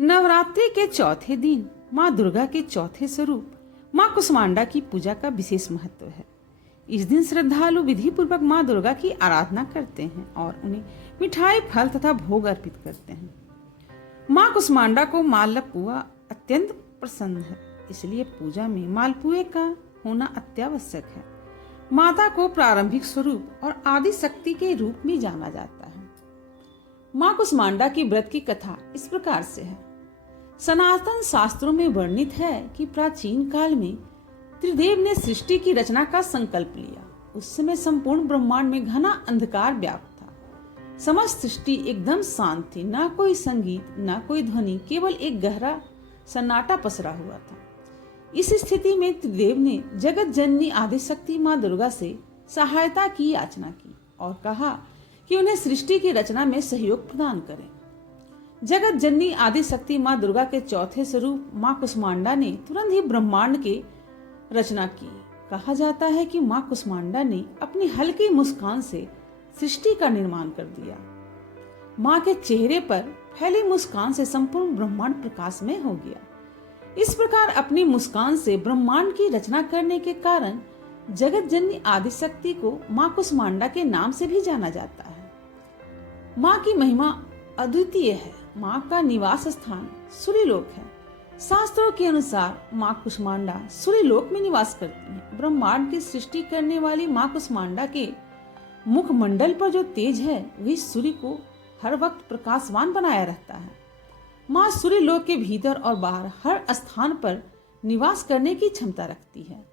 नवरात्रि के चौथे दिन माँ दुर्गा के चौथे स्वरूप माँ कुष्मांडा की पूजा का विशेष महत्व है। इस दिन श्रद्धालु विधि पूर्वक माँ दुर्गा की आराधना करते हैं और उन्हें मिठाई, फल तथा भोग अर्पित करते हैं। माँ कुष्मांडा को मालपुआ अत्यंत पसंद है, इसलिए पूजा में मालपुए का होना अत्यावश्यक है। माता को प्रारंभिक स्वरूप और आदि शक्ति के रूप में जाना जाता है। माँ कुष्मांडा की व्रत की कथा इस प्रकार से है। सनातन शास्त्रों में वर्णित है कि प्राचीन काल में त्रिदेव ने सृष्टि की रचना का संकल्प लिया। उस समय संपूर्ण ब्रह्मांड में घना अंधकार व्याप्त था। समस्त सृष्टि एकदम शांत थी, ना कोई संगीत, ना कोई ध्वनि, केवल एक गहरा सन्नाटा पसरा हुआ था। इस स्थिति में त्रिदेव ने जगत जननी आदिशक्ति माँ दुर्गा से सहायता की याचना की और कहा कि उन्हें सृष्टि की रचना में सहयोग प्रदान करें। जगत जननी आदिशक्ति माँ दुर्गा के चौथे स्वरूप माँ कुष्मांडा ने तुरंत ही ब्रह्मांड की रचना की। कहा जाता है कि माँ कुष्मांडा ने अपनी हल्की मुस्कान से सृष्टि का निर्माण कर दिया। माँ के चेहरे पर फैली मुस्कान से संपूर्ण ब्रह्मांड प्रकाशमय हो गया। इस प्रकार अपनी मुस्कान से ब्रह्मांड की रचना करने के कारण जगत जननी आदिशक्ति को माँ कुष्मांडा के नाम से भी जाना जाता है। माँ की महिमा अद्वितीय है। माँ का निवास स्थान सूर्यलोक है। शास्त्रों के अनुसार माँ कुष्मांडा सूर्यलोक में निवास करती है। ब्रह्मांड की सृष्टि करने वाली माँ कुष्मांडा के मुखमंडल पर जो तेज है वही सूर्य को हर वक्त प्रकाशवान बनाया रहता है। माँ सूर्यलोक के भीतर और बाहर हर स्थान पर निवास करने की क्षमता रखती है।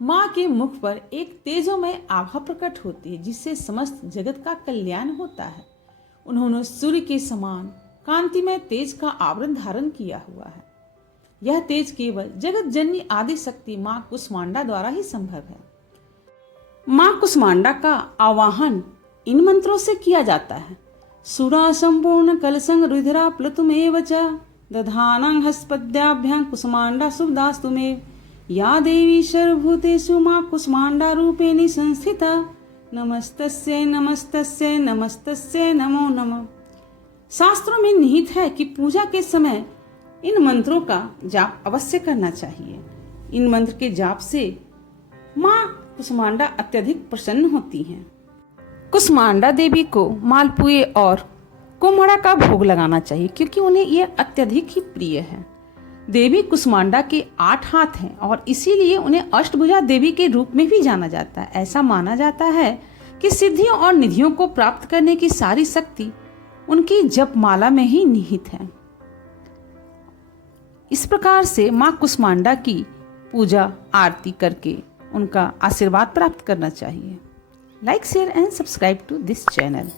माँ के मुख पर एक तेजोमय आभा प्रकट होती है, जिससे समस्त जगत का कल्याण होता है। उन्होंने सूर्य के समान कांतिमय तेज का आवरण धारण किया हुआ है। यह तेज केवल जगत जननी आदि शक्ति माँ कुष्मांडा द्वारा ही संभव है। माँ कुष्मांडा का आवाहन इन मंत्रों से किया जाता है। सुरा संपूर्ण कलसंग रुधिरा प्लुतुमेव च दधानं हस्पद्याभ्यां कुष्मांडा शुभदास्तुमेव या देवी सर्वभूतेषु माँ कुष्मांडा रूपेणी संस्थिता नमस्तस्यै नमस्तस्यै नमस्तस्यै नमो नमः। शास्त्रों में निहित है कि पूजा के समय इन मंत्रों का जाप अवश्य करना चाहिए। इन मंत्र के जाप से माँ कुष्मांडा अत्यधिक प्रसन्न होती हैं। कुष्मांडा देवी को मालपुए और कुम्हड़ा का भोग लगाना चाहिए, क्योंकि उन्हें यह अत्यधिक ही प्रिय है। देवी कुष्मांडा के 8 हाथ हैं और इसीलिए उन्हें अष्टभुजा देवी के रूप में भी जाना जाता है। ऐसा माना जाता है कि सिद्धियों और निधियों को प्राप्त करने की सारी शक्ति उनकी जपमाला में ही निहित है। इस प्रकार से माँ कुष्मांडा की पूजा आरती करके उनका आशीर्वाद प्राप्त करना चाहिए। Like, share and subscribe to this channel.